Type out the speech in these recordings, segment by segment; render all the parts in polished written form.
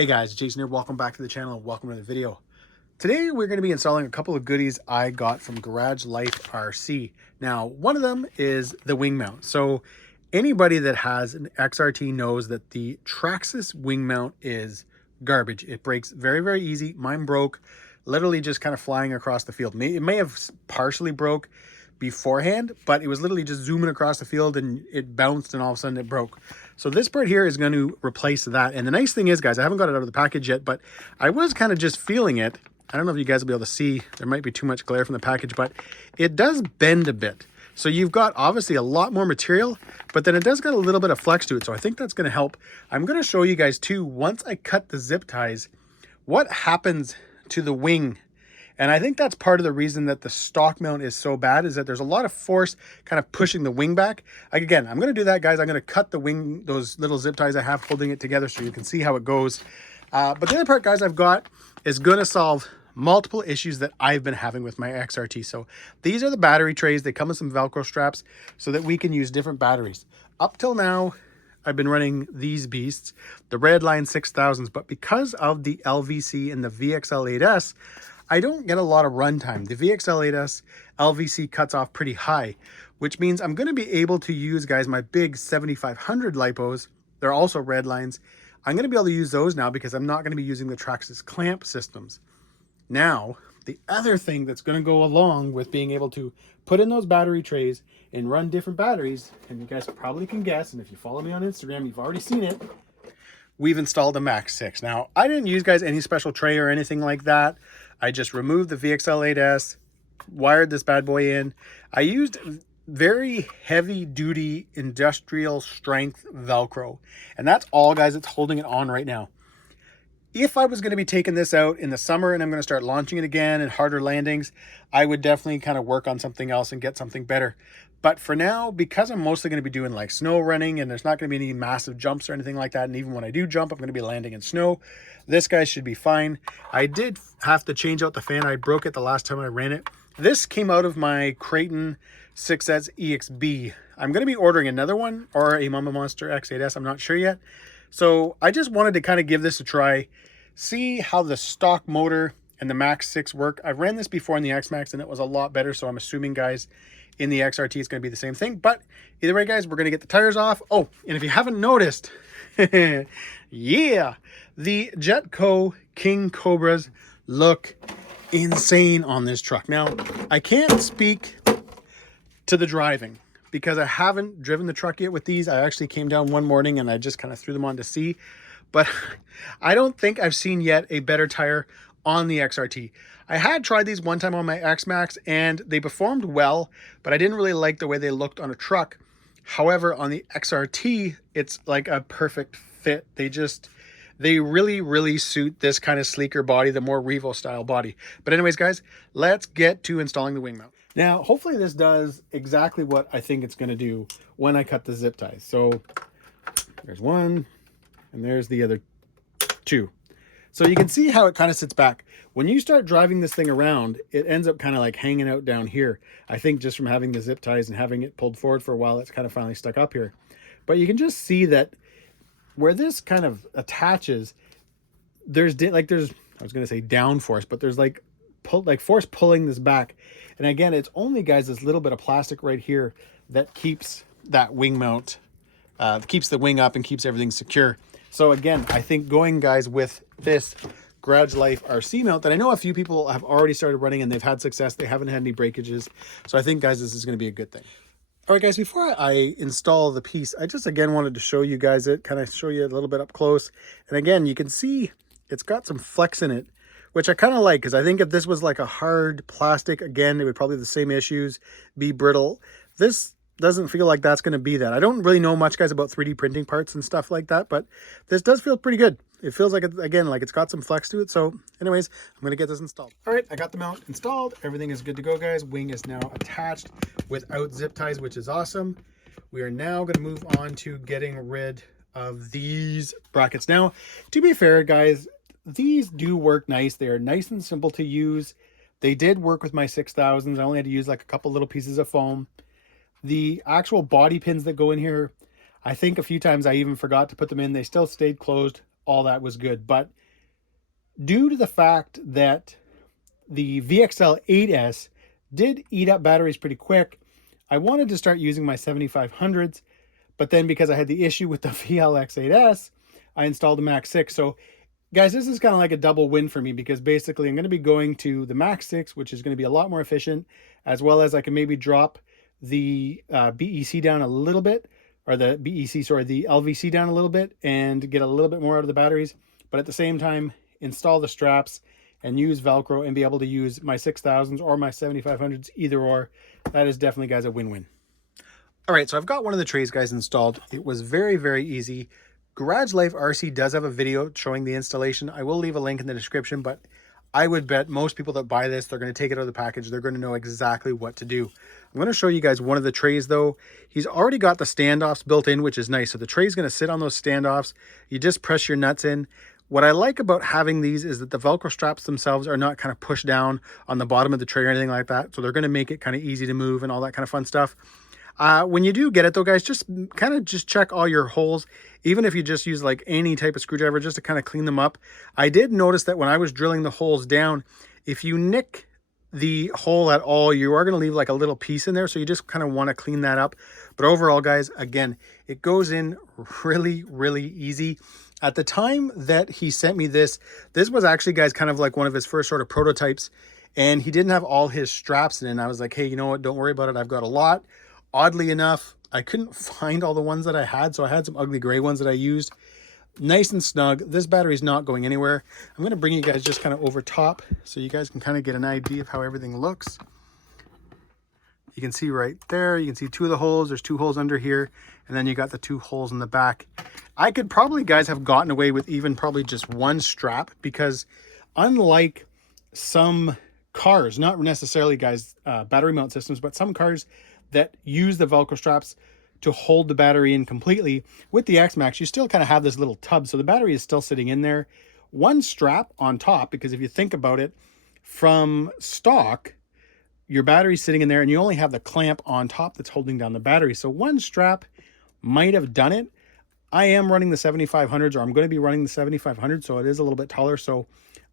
Hey guys, Jason here. Welcome back to the channel and welcome to the video. Today we're going to be installing a couple of goodies I got from Garage Life RC. Now, one of them is the wing mount. So anybody that has an XRT knows that the Traxxas wing mount is garbage. It breaks very, very easy. Mine broke literally just kind of flying across the field. It may have partially broke beforehand, but it was literally just zooming across the field and it bounced and all of a sudden it broke. So this part here is going to replace that. And the nice thing is, guys, I haven't got it out of the package yet, but I was kind of just feeling it. I don't know if you guys will be able to see. There might be too much glare from the package, but it does bend a bit. So you've got obviously a lot more material, but then it does got a little bit of flex to it. So I think that's going to help. I'm going to show you guys too, once I cut the zip ties, what happens to the wing. And I think that's part of the reason that the stock mount is so bad, is that there's a lot of force kind of pushing the wing back. Again, I'm going to do that, guys. I'm going to cut the wing, those little zip ties I have holding it together so you can see how it goes. But the other part, guys, I've got is going to solve multiple issues that I've been having with my XRT. So these are the battery trays. They come with some Velcro straps so that we can use different batteries. Up till now, I've been running these beasts, the Redline 6000s, but because of the LVC and the VXL8S, I don't get a lot of runtime. The VXL8S LVC cuts off pretty high, which means I'm going to be able to use, guys, my big 7500 lipos. They're also red lines. I'm going to be able to use those now because I'm not going to be using the Traxxas clamp systems. Now, the other thing that's going to go along with being able to put in those battery trays and run different batteries, and you guys probably can guess, and if you follow me on Instagram, you've already seen it, we've installed a Max 6. Now, I didn't use, guys, any special tray or anything like that. I just removed the VXL8S, wired this bad boy in. I used very heavy duty industrial strength Velcro. And that's all, guys, it's holding it on right now. If I was going to be taking this out in the summer and I'm going to start launching it again and harder landings, I would definitely kind of work on something else and get something better. But for now, because I'm mostly going to be doing like snow running and there's not going to be any massive jumps or anything like that, and even when I do jump, I'm going to be landing in snow, this guy should be fine. I did have to change out the fan. I broke it the last time I ran it. This came out of my Creighton 6S EXB. I'm going to be ordering another one or a Mama Monster X8S. I'm not sure yet. So I just wanted to kind of give this a try, see how the stock motor and the Max 6 work. I've ran this before in the X-Maxx and it was a lot better. So I'm assuming, guys, in the XRT it's going to be the same thing. But either way, guys, we're going to get the tires off. Oh, and if you haven't noticed, yeah, the Jetco King Cobras look insane on this truck. Now, I can't speak to the driving because I haven't driven the truck yet with these. I actually came down one morning and I just kind of threw them on to see. But I don't think I've seen yet a better tire on the XRT. I had tried these one time on my X-Maxx and they performed well, but I didn't really like the way they looked on a truck. However, on the XRT, it's like a perfect fit. They really, really suit this kind of sleeker body, the more Revo style body. But anyways, guys, let's get to installing the wing mount. Now, hopefully this does exactly what I think it's going to do when I cut the zip ties. So there's one and there's the other two. So you can see how it kind of sits back. When you start driving this thing around, it ends up kind of like hanging out down here. I think just from having the zip ties and having it pulled forward for a while, it's kind of finally stuck up here. But you can just see that where this kind of attaches, I was going to say downforce, but there's like force pulling this back. And again, it's only, guys, this little bit of plastic right here that keeps that wing mount, keeps the wing up and keeps everything secure. So again, I think going, guys, with this Garage Life RC mount that I know a few people have already started running and they've had success. They haven't had any breakages. So I think, guys, this is going to be a good thing. All right, guys, before I install the piece, I just, again, wanted to show you guys it, kind of show you a little bit up close. And again, you can see it's got some flex in it, which I kind of like, because I think if this was like a hard plastic, again, it would probably have the same issues, be brittle. This doesn't feel like that's going to be that. I don't really know much, guys, about 3D printing parts and stuff like that, but this does feel pretty good. It feels like, again, like it's got some flex to it. So anyways, I'm going to get this installed. All right, I got the mount installed. Everything is good to go, guys. Wing is now attached without zip ties, which is awesome. We are now going to move on to getting rid of these brackets. Now, to be fair, guys, these do work nice. They are nice and simple to use. They did work with my 6000s. I only had to use like a couple little pieces of foam. The actual body pins that go in here, I think a few times I even forgot to put them in. They still stayed closed all that was good. But due to the fact that the VXL 8S did eat up batteries pretty quick, I wanted to start using my 7500s, but then because I had the issue with the VLX 8S, I installed the Max 6. So guys, this is kind of like a double win for me, because basically I'm going to be going to the Max 6, which is going to be a lot more efficient, as well as I can maybe drop the BEC down a little bit, or the BEC, sorry, the LVC down a little bit, and get a little bit more out of the batteries, but at the same time install the straps and use Velcro and be able to use my 6000s or my 7500s, either or. That is definitely, guys, a win-win. All right, so I've got one of the trays, guys, installed. It was very, very easy. Garage Life RC does have a video showing the installation. I will leave a link in the description, but I would bet most people that buy this, they're going to take it out of the package. They're going to know exactly what to do. I'm going to show you guys one of the trays, though. He's already got the standoffs built in, which is nice. So the tray is going to sit on those standoffs. You just press your nuts in. What I like about having these is that the Velcro straps themselves are not kind of pushed down on the bottom of the tray or anything like that. So they're going to make it kind of easy to move and all that kind of fun stuff. When you do get it though, guys, just check all your holes, even if you just use like any type of screwdriver, just to kind of clean them up. I did notice that when I was drilling the holes down, if you nick the hole at all, you are going to leave like a little piece in there. So you just kind of want to clean that up. But overall, guys, again, it goes in really, really easy. At the time that he sent me this was actually, guys, kind of like one of his first sort of prototypes, and he didn't have all his straps in it. And I was like, hey, you know what? Don't worry about it. I've got a lot. Oddly enough, I couldn't find all the ones that I had, so I had some ugly gray ones that I used. Nice and snug. This battery's not going anywhere. I'm going to bring you guys just kind of over top so you guys can kind of get an idea of how everything looks. You can see right there, you can see two of the holes. There's two holes under here, and then you got the two holes in the back. I could probably, guys, have gotten away with even probably just one strap, because unlike some cars, not necessarily, guys, battery mount systems, but some cars that use the Velcro straps to hold the battery in completely, with the X-Maxx, you still kind of have this little tub. So the battery is still sitting in there. One strap on top, because if you think about it, from stock, your battery's sitting in there and you only have the clamp on top that's holding down the battery. So one strap might have done it. I am running the 7500s, or I'm going to be running the 7500, so it is a little bit taller. So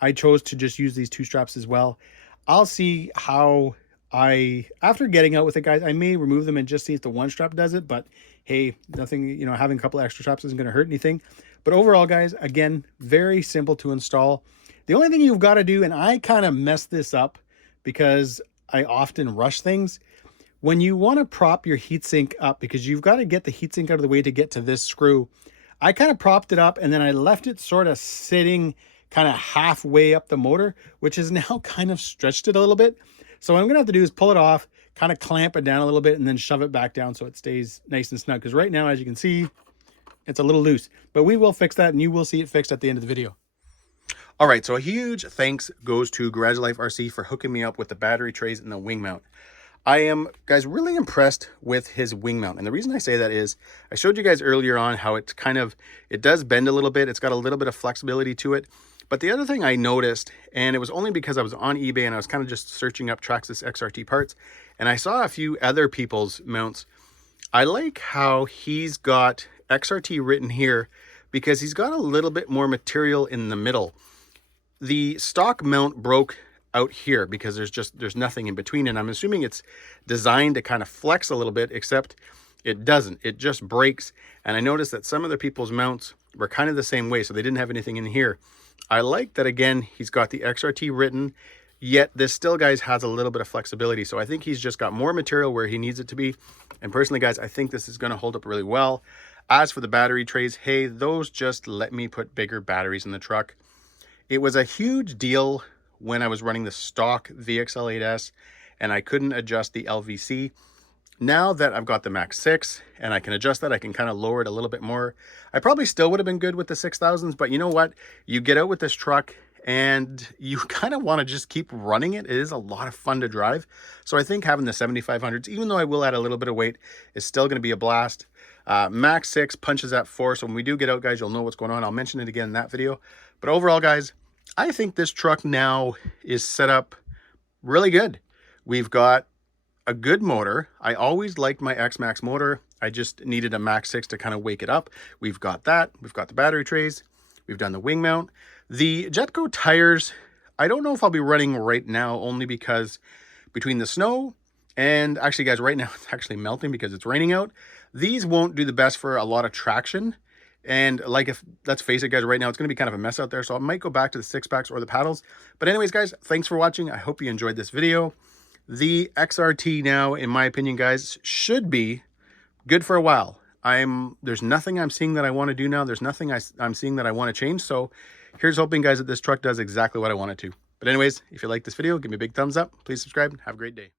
I chose to just use these two straps as well. I'll see how after getting out with it, guys, I may remove them and just see if the one strap does it. But hey, nothing, you know, having a couple extra straps isn't going to hurt anything. But overall, guys, again, very simple to install. The only thing you've got to do, and I kind of messed this up because I often rush things, when you want to prop your heatsink up, because you've got to get the heatsink out of the way to get to this screw, I kind of propped it up and then I left it sort of sitting kind of halfway up the motor, which has now kind of stretched it a little bit. So what I'm going to have to do is pull it off, kind of clamp it down a little bit, and then shove it back down so it stays nice and snug. Because right now, as you can see, it's a little loose. But we will fix that, and you will see it fixed at the end of the video. All right, so a huge thanks goes to Garage Life RC for hooking me up with the battery trays and the wing mount. I am, guys, really impressed with his wing mount. And the reason I say that is I showed you guys earlier on how it's kind of, it does bend a little bit. It's got a little bit of flexibility to it. But the other thing I noticed, and it was only because I was on eBay and I was kind of just searching up Traxxas XRT parts, and I saw a few other people's mounts. I like how he's got XRT written here because he's got a little bit more material in the middle. The stock mount broke out here because there's nothing in between, and I'm assuming it's designed to kind of flex a little bit, except it doesn't. It just breaks. And I noticed that some other people's mounts were kind of the same way, so they didn't have anything in here. I like that, again, he's got the XRT written, yet this still, guys, has a little bit of flexibility. So I think he's just got more material where he needs it to be. And personally, guys, I think this is going to hold up really well. As for the battery trays, hey, those just let me put bigger batteries in the truck. It was a huge deal when I was running the stock VXL 8S and I couldn't adjust the LVC. Now that I've got the Max 6 and I can adjust that, I can kind of lower it a little bit more. I probably still would have been good with the 6000s, but you know what? You get out with this truck and you kind of want to just keep running it. It is a lot of fun to drive. So I think having the 7500s, even though I will add a little bit of weight, is still going to be a blast. Max 6 punches at 4, so when we do get out, guys, you'll know what's going on. I'll mention it again in that video. But overall, guys, I think this truck now is set up really good. We've got a good motor. I always liked my X-Maxx motor. I just needed a Max 6 to kind of wake it up. We've got that. We've got the battery trays. We've done the wing mount. The Jetco tires, I don't know if I'll be running right now, only because between the snow and actually guys, right now it's actually melting because it's raining out. These won't do the best for a lot of traction. And like, if let's face it guys, right now it's going to be kind of a mess out there. So I might go back to the 6-packs or the paddles. But anyways guys, thanks for watching. I hope you enjoyed this video. The XRT now, in my opinion guys, should be good for a while. There's nothing I'm seeing that I want to do now. There's nothing I'm seeing that I want to change. So here's hoping guys that this truck does exactly what I want it to. But anyways, if you like this video, give me a big thumbs up. Please subscribe and have a great day.